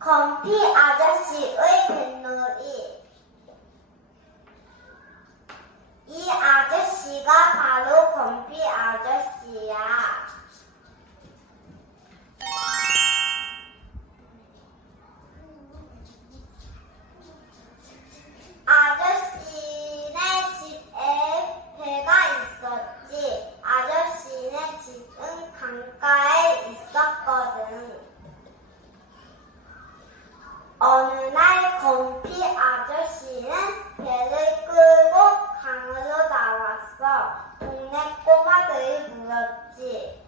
건피 아저씨의 뱃놀이 이 아저씨가 바로 건피 아저씨야. 건피 아저씨는 배를 끌고 강으로 나왔어. 동네 꼬마들이 물었지.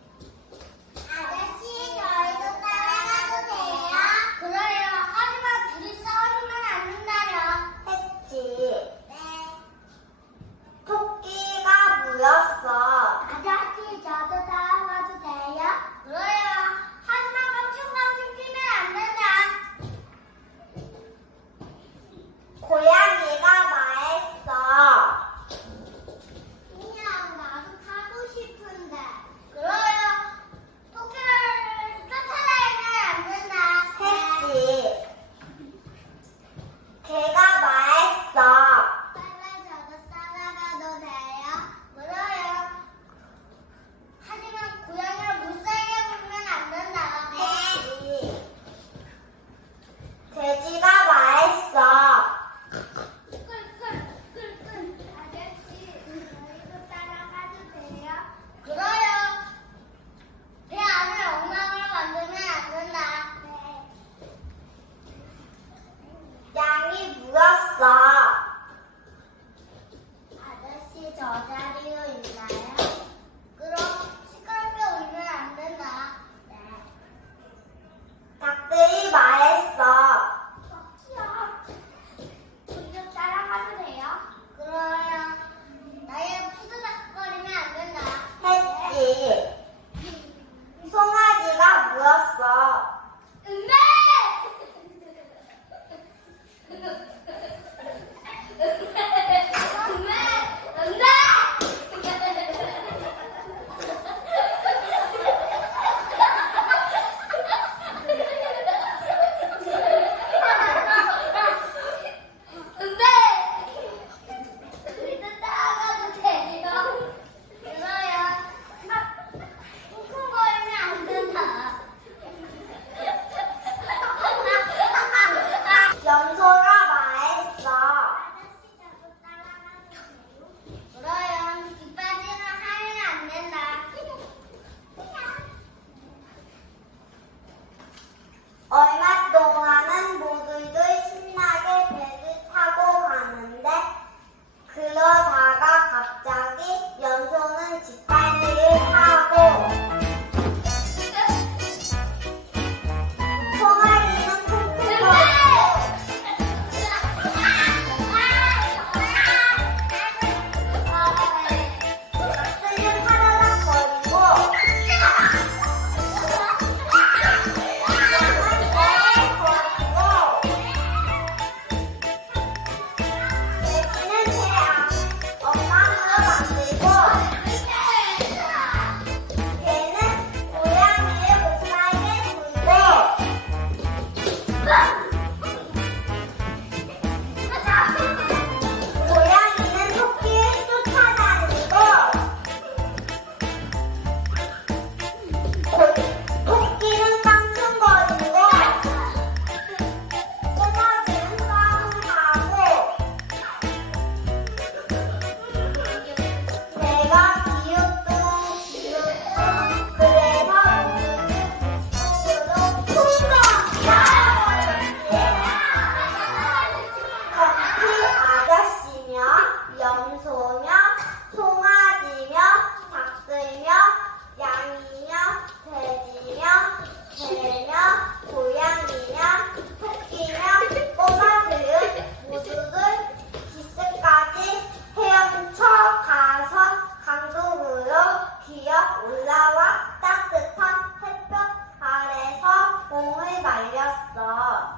알렸어.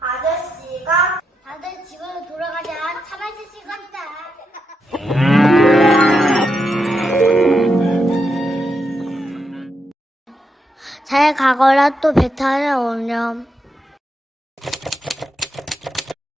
아저씨가 다들 집으로 돌아가자. 참아줄 시간이다. 잘 가거라 또 배 타려 오렴.